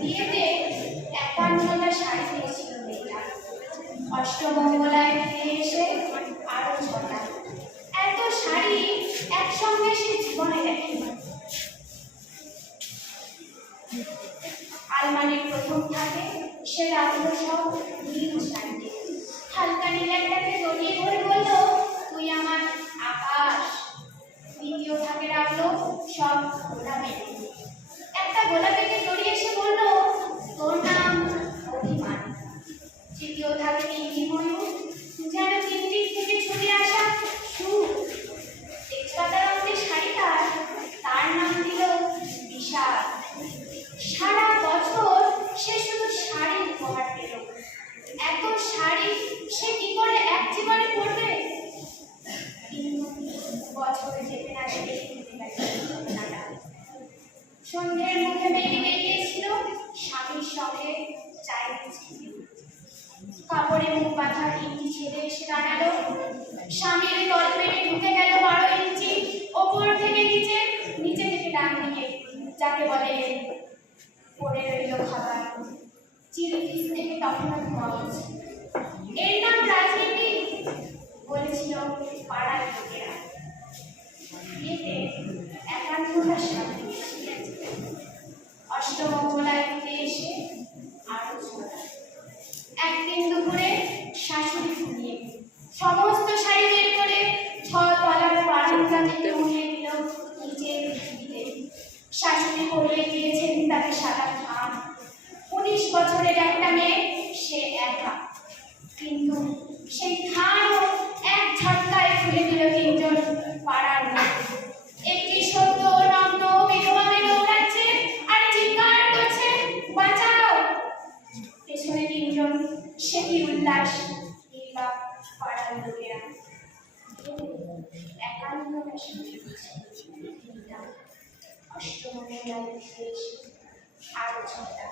বিয়েতে ৫১টা শাড়ি পেয়েছিল মেয়েটা। অষ্টমঙ্গলায় ফিরে এসে আরো ৬টা। এত শাড়ি একসঙ্গে সে জীবনে দেখেনি। আলমারির প্রথম থাকে সে রাখলো সব নীল শাড়িতে। হালকা নীল একটাকে জড়িয়ে ধরে বলল, তুই আমার আকাশ। দ্বিতীয় থাকে রাখলো সব গোলাপি। একটা গোলাপিকে জড়িয়ে এসে বলল, তোর নাম অভিমান। তৃতীয় থাকে তিনটি ময়ূর, যেন তিন দিক থেকে ছুটে আসা সুর। তেজপাতা রঙের শাড়িটার তার নাম দিল বিশাল। সারা বছর সে শুধু শাড়ি উপহার পেল। এত শাড়ি সে কি করে এক জীবনে পরবে? কিন্তু বছরে যেতে না যেতে সন্ধ্যের মুখে মেয়ে বেরিয়েছিল স্বামীর সঙ্গে চায়ের চিঠি। কাপড়ে মুখ বাঁধা তিনটি ছেলে এসে দাঁড়ালো। স্বামীর তলপেটে ঢুকে গেল ১২ ইঞ্চি, ওপর থেকে নিচে, নিচে থেকে ডান দিকে, যাকে বলে পড়ে রইল খাবার। চিলি ফিস থেকে তখনও ধোয়া হচ্ছে। এর নাম রাজনীতি, বলেছিল পাড়ার লোকেরা। বিয়েতে ৫১টা শাড়ি অষ্টমঙ্গলায় ফিরে এসে আরো ৬টা। একদিন দুপুরে শাশুড়ি ঘুমিয়ে সমস্ত শাড়ি বের করে ৬ তলার বারান্দা থেকে উঠিয়ে দিল নিচের পৃথিবীতে। শাশুড়ি পরিয়ে দিয়েছেন তাকে সাদা থান। ১৯ বছরের একটা মেয়ে, সে একা। কিন্তু সেই থানও এক ঝটকায় খুলে দিল ৩জন পাড়ার লোক। একটি সদ্য নগ্ন বিধবা মেয়ে দৌড়াচ্ছে আর চিৎকার করছে, বাঁচাও। পেছনে ৩জন, সে কি উল্লাস! নির্বাক পাড়ার লোকেরা। ৫১টা শাড়ি অষ্টমঙ্গলায় ফিরে এসে আরো ৬টা।